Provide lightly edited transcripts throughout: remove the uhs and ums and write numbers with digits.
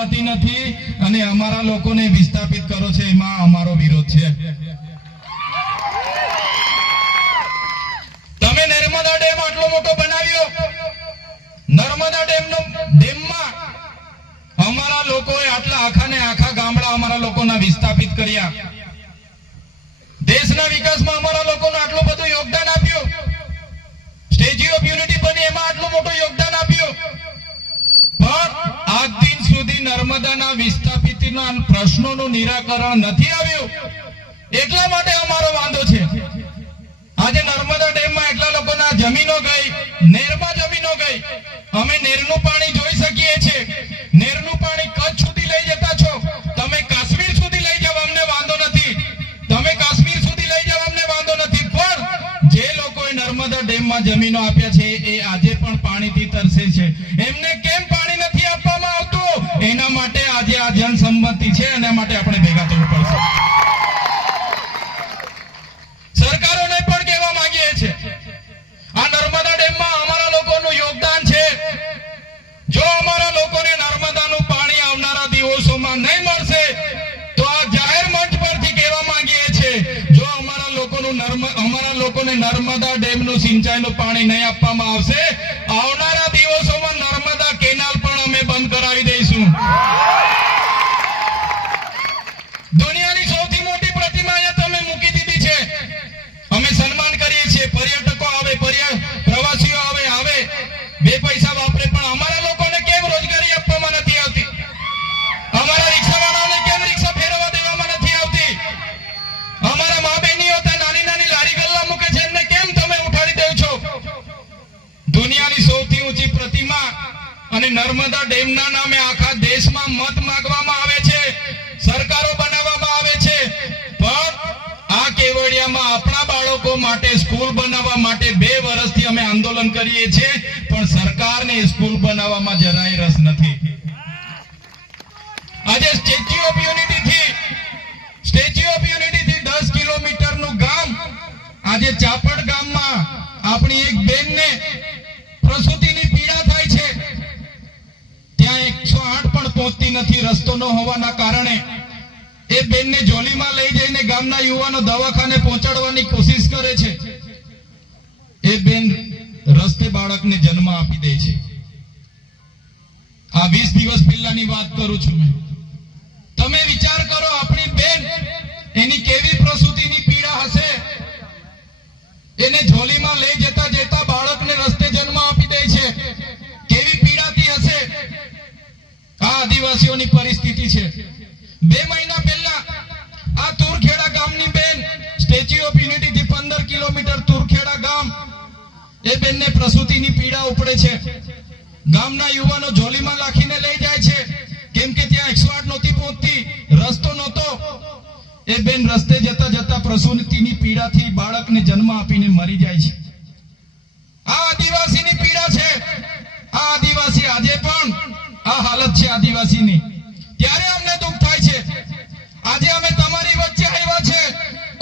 સંમતિ નથી અને અમારા લોકોને વિસ્થાપિત કરો છે, એમાં અમારો વિરોધ છે. તમે નર્મદા ડેમ આટલો મોટો બનાવ્યો, નર્મદા ડેમમાં અમારા લોકોએ આટલા આખા ગામડા અમારા લોકોના વિસ્થાપિત કર્યા. દેશના વિકાસમાં અમારા લોકોને આટલું બધું યોગદાન આપ્યું. સ્ટેચ્યુ ઓફ યુનિટી બની એમાં આટલું મોટું યોગદાન આપ્યું, પણ આજ દિન સુધી નર્મદાના વિસ્થાપિતના પ્રશ્નોનું નિરાકરણ નથી આવ્યું. એટલા માટે અમારો વાંધો છે. આજે નર્મદા ડેમમાં એટલા લોકોના જમીનો ગઈ, નેરમાં જમીનો ગઈ. અમે નેરનું પાણી જોઈ શકીએ છીએ. નેરનું પાણી કચ્છ સુધી લઈ જતા છો, તમે કાશ્મીર સુધી લઈ જાવ, અમને વાંધો નથી. તમે કાશ્મીર સુધી લઈ જાવ, અમને વાંધો નથી. પણ જે લોકોએ નર્મદા ડેમમાં જમીનો આપ્યા છે એ આજે પણ પાણીથી તરસે છે. એમને કેમ પાણી નથી આપવામાં આવતું? એના માટે આજે આ જનસંમતિ છે, એના માટે આપણે ભેગા થવું પડશે. સરકારોને પણ કહેવા માંગીએ છીએ, આ નર્મદા ડેમમાં અમારા લોકોનું યોગદાન છે. જો અમારા લોકોને નર્મદાનું પાણી આવનારા દિવસોમાં નહીં મળશે તો આ જાહેર મંચ પરથી કહેવા માંગીએ છીએ, જો અમારા લોકોને નર્મદા ડેમનું સિંચાઈનું પાણી નહીં આપવામાં આવશે, આવનારા દિવસોમાં નર્મદા કેનાલ પણ અમે બંધ કરાવી દઈશું. દુનિયાની સૌથી મોટી પ્રતિમા અહીંયા તમે મૂકી દીધી છે. અમે સન્માન કરીએ છીએ, પર્યટકો આવે, પ્રવાસીઓ આવે, બે પૈસા વાપરે, પણ અમારા લોકોને કેમ રોજગારી આપવામાં નથી આવતી? અમારા રિક્ષાવાળાઓને કેમ રિક્ષા ફેરવવા દેવામાં નથી આવતી? અમારા મા બહેનીઓ નાની લારી ગલ્લા મૂકે છે, એમને કેમ તમે ઉઠાડી દો છો? દુનિયાની સૌથી ઊંચી પ્રતિમા અને નર્મદા ડેમના નામે આખા દેશમાં મત માંગવામાં આવે છે, સરકારો બનાવવામાં આવે છે, પણ આ કેવડિયામાં આપણા બાળકો માટે સ્કૂલ બનાવવા માટે 2 વર્ષથી અમે આંદોલન કરીએ છીએ, પણ સરકારને સ્કૂલ બનાવવામાં જરાય રસ નથી. આજે સ્ટેચ્યુ ઓફ યુનિટી થી 10 કિલોમીટરનું ગામ, આજે ચાપડ ગામમાં આપણી એક બેનને પ્રસૂતિની પીડા થાય છે, ત્યાં 108 પણ પહોંચતી નથી રસ્તો ન હોવાના કારણે. એ બેનને જોલીમાં લઈ જઈને ગામના યુવાનો દવાખાને પહોંચાડવાની કોશિશ કરે છે. એ બેન રસ્તે બાળકને જન્મ આપી દે છે. આ 20 દિવસ પહેલાની વાત કરું છું મેં. તમે વિચાર કરો, આપણી બેન, એની કેવી પ્રસૂતિની પીડા હશે. એને જોલીમાં લઈ જતા બાળકને રસ્તે જન્મ આપી દે છે. કેવી પીડાતી હશે. આ આદિવાસીઓની પરિસ્થિતિ છે. 2 મહિના પહેલા આ તુરખેડા ગામની બેન, સ્ટેચ્યુ ઓફ યુનિટી થી 15 કિલોમીટર તુરખેડા ગામ, એ બેનને પ્રસૂતિની પીડા ઉપડે છે. ગામના યુવાનો જોલીમાં રાખીને લઈ જાય છે, કેમ કે ત્યાં 108 નહોતી પહોંચતી, રસ્તો નહોતો. એ બેન રસ્તે જતા પ્રસૂતિની પીડાથી બાળકને જન્મ આપીને મરી જાય છે. આ આદિવાસીની પીડા છે. આ આદિવાસી આજે પણ આ હાલત છે આદિવાસીની. ત્યારે અમને દુઃખ થાય છે. આજે અમે તમારી વચ્ચે આવ્યા છે,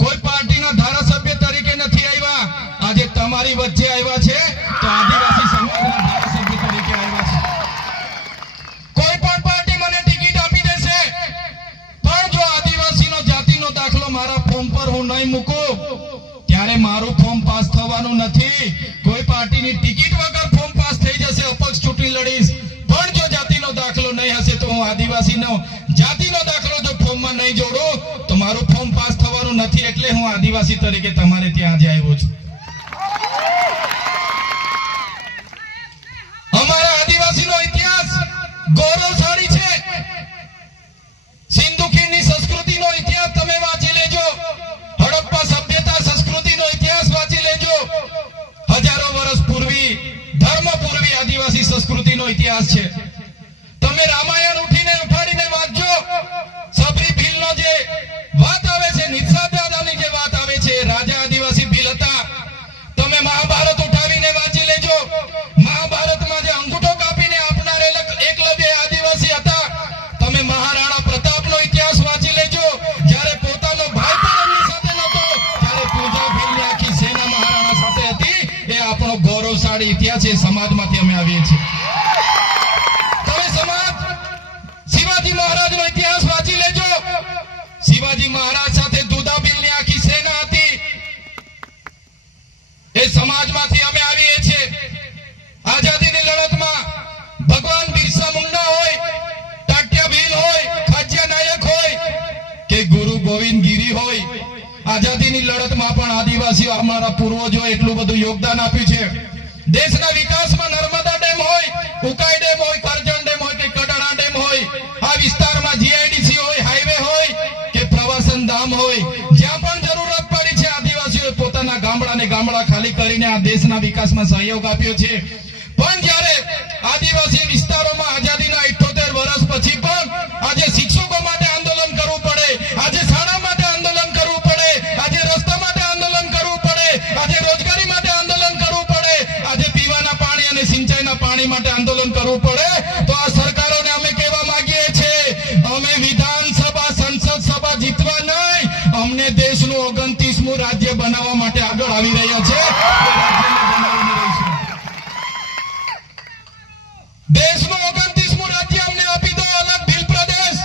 કોઈ પાર્ટીના ધારાસભ્ય તરીકે નથી આવ્યા. આજે તમારી વચ્ચે આવ્યા છે તો આદિવાસી સમાજના ધારાસભ્ય તરીકે આવ્યા છે. કોઈ પણ પાર્ટી મને ટિકિટ આપી દેશે, પણ જો આદિવાસીનો જાતિનો દાખલો મારા ફોર્મ પર હું નહીં મૂકું, ત્યારે મારું ફોર્મ પાસ થવાનું નથી. કોઈ પાર્ટીની ટિકિટ વગર ફોર્મ પાસ થઈ જશે, અપક્ષ ચૂંટણી લડીશ, પણ જો જાતિનો દાખલો નહીં હશે તો હું આદિવાસીનો જાતિનો દાખલો જો ફોર્મમાં નહીં જોડું તો મારું ફોર્મ પાસ થવાનું નથી. એટલે હું આદિવાસી તરીકે તમારે ત્યાં આજે આવ્યો છું. અમારા આદિવાસીનો ઇતિહાસ ગૌરવશાળી છે. સિંધુ ખીણની સંસ્કૃતિનો ઇતિહાસ તમે વાંચી લેજો. હડપ્પા સભ્યતા સંસ્કૃતિનો ઇતિહાસ વાંચી લેજો. હજારો વર્ષ પૂર્વી, ધર્મ પૂર્વી આદિવાસી સંસ્કૃતિનો ઇતિહાસ છે. તમે રામાયણ ઉઠાડીને વાંચજો. સબરી ભીલનો જે વાત આવે છે, નિષાદ દાદાની જે વાત આવે છે, રાજા આદિવાસી ભીલ હતા. તમે મહાભારત ઉઠાવીને વાંચી લેજો. મહાભારતમાં જે અંગૂઠો કાપીને આપનાર એકલવ્ય આદિવાસી હતા. તમે મહારાણા પ્રતાપનો ઇતિહાસ વાંચી લેજો. જ્યારે પોતાનો ભાઈ પણ એમની સાથે નહોતો, ત્યારે પૂજા ભીલની આખી સેના મહારાણા સાથે હતી. એ આપણો ગૌરવશાળી ઇતિહાસ છે. સમાજમાંથી અમે આવીએ છીએ. તમે સમાજ સિવાય છોડીને ગીરી હોય. આઝાદીની લડતમાં પણ આદિવાસીઓ અમારા પૂર્વજો એટલું બધું યોગદાન આપ્યું છે. દેશના વિકાસમાં નર્મદા ડેમ હોય, ઉકાઈ ડેમ હોય, કરજણ ડેમ હોય કે કડાણા ડેમ હોય, આ વિસ્તારમાં જીઆઈડીસી હોય, હાઈવે હોય કે પ્રવાસન ધામ હોય, જ્યાં પણ જરૂરત પડી છે આદિવાસીઓએ પોતાના ગામડાને ગામડા ખાલી કરીને આ દેશના વિકાસમાં સહયોગ આપ્યો છે. પણ જ્યારે આદિવાસી વિસ્તારોમાં આઝાદીના 78 વર્ષ પછી પણ આજે શિક્ષકો માટે આંદોલન કરવું પડે, આજે શાળા માટે આંદોલન કરવું પડે, આજે રસ્તા માટે આંદોલન કરવું પડે, આજે રોજગારી માટે આંદોલન કરવું પડે, આજે પીવાના પાણી અને સિંચાઈના પાણી માટે આંદોલન કરવું પડે, તો આ સરકારોને અમે કહેવા માંગીએ છીએ, અમે વિધાનસભા સંસદ સભા જીતવા નહીં, અમને દેશનું 29મું રાજ્ય બનાવવા માટે આગળ આવી રહ્યા છે. એ રાજ્યને બનાવીને રહીશું. દેશનું 29મું રાજ્ય અમને આપી દો, અલગ ભીલ પ્રદેશ.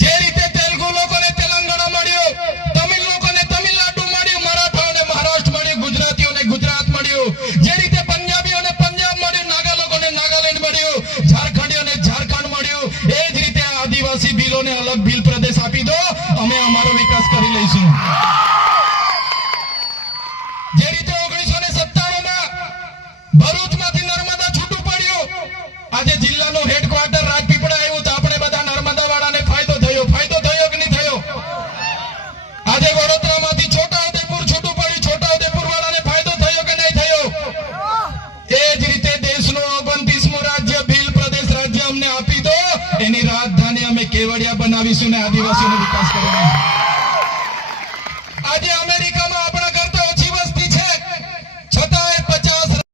જે રીતે તેલુગુ લોકોને તેલંગાણા મળ્યું, તમિલ લોકોને તમિલનાડુ મળ્યું, મરાઠાઓને મહારાષ્ટ્ર મળ્યું, ગુજરાતીઓને ગુજરાત મળ્યું, જે રીતે પંજાબીઓને પંજાબ મળ્યું, નાગા લોકોને નાગાલેન્ડ મળ્યું, ઝારખંડીઓને ઝારખંડ મળ્યું, એ જ રીતે આદિવાસી ભીલોને અલગ ભીલ પ્રદેશ આપી દો, અમે અમારો વિકાસ કરી લઈશું. જે રીતે 1997માં ભરૂચમાંથી નર્મદા છૂટું પડ્યું, આજે જિલ્લાનું હેડક્વાર્ટર રાજપીપળા આવ્યું તો આપણે બધા નર્મદા વાળાને ફાયદો થયો કે નહીં થયો? આજે વડોદરામાંથી છોટાઉદેપુર છૂટું પડ્યું, છોટાઉદેપુર વાળાને ફાયદો થયો કે નહીં થયો? એ જ રીતે દેશનું 29મું રાજ્ય ભીલ પ્રદેશ રાજ્ય અમને આપી દો, એની રાજધાની અમે કેવડિયા બનાવીશું ને આદિવાસીનો વિકાસ કરવાનો.